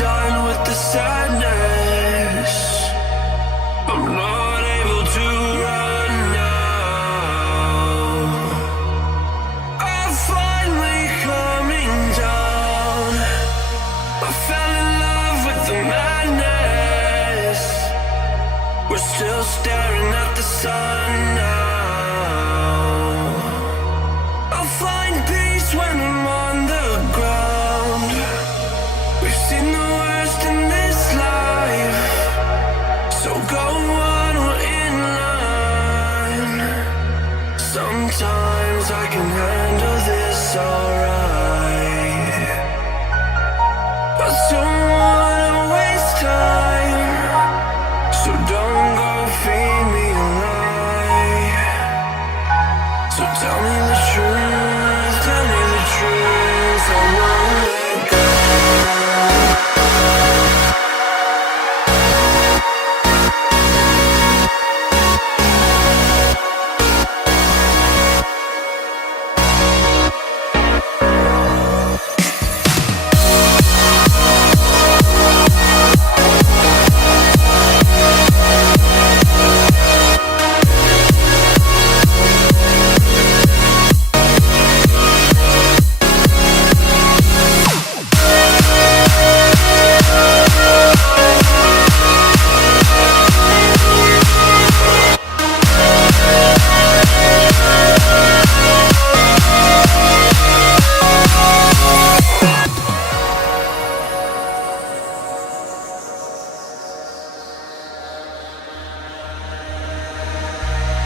done with the sadness. I'm not able to run now. I'm finally coming down. I fell in love with the madness. We're still staring at the sun now. I'll find peace when I'm on the ground. We've seen the worst in this life, so go on, we're in line. Sometimes I can handle this alright. I don't wanna waste time, so don't go feed me a lie. So tell me the truth, tell me the truth, I won't let go.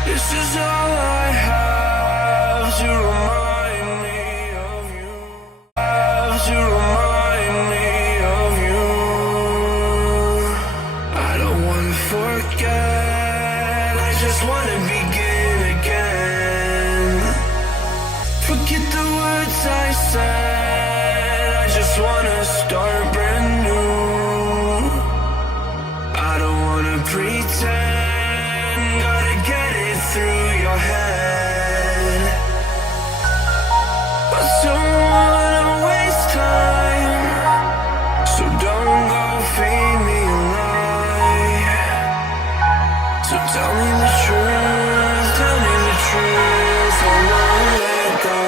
This is all I have to remind me of you. Have to remind me of you. I don't wanna forget, I just wanna begin again. Forget the words I said, I just wanna start brand new. I don't wanna pretend, gotta get it through your head. I don't wanna waste time, so don't go feed me a lie. So tell me the truth, tell me the truth, I won't let go.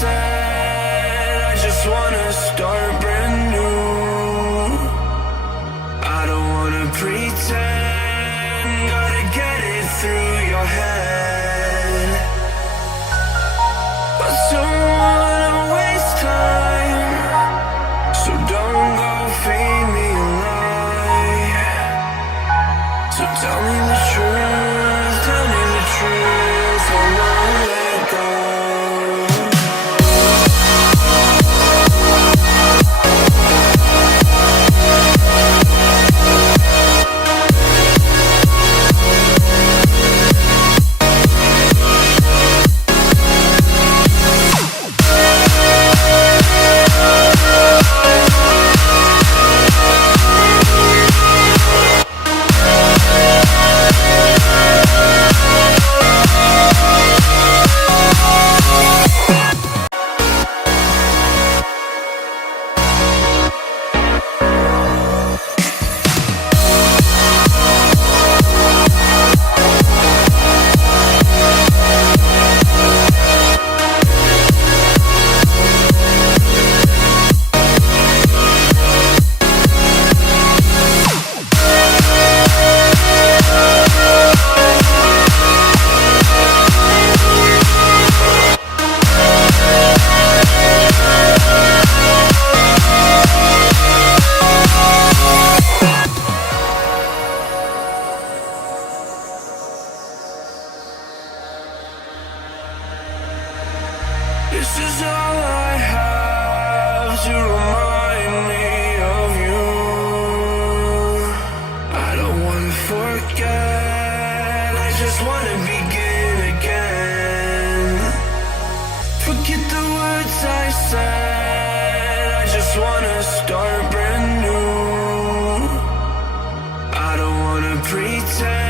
said, I just wanna start brand new. I don't wanna pretend, gotta get it through your head. I don't wanna waste time, so don't go feed me a lie. So tell me the truth, tell me the truth, I won't let go. This is all I have to remind me of you. I don't wanna forget, I just wanna begin again. Forget the words I said, I just wanna start brand new. I don't wanna pretend.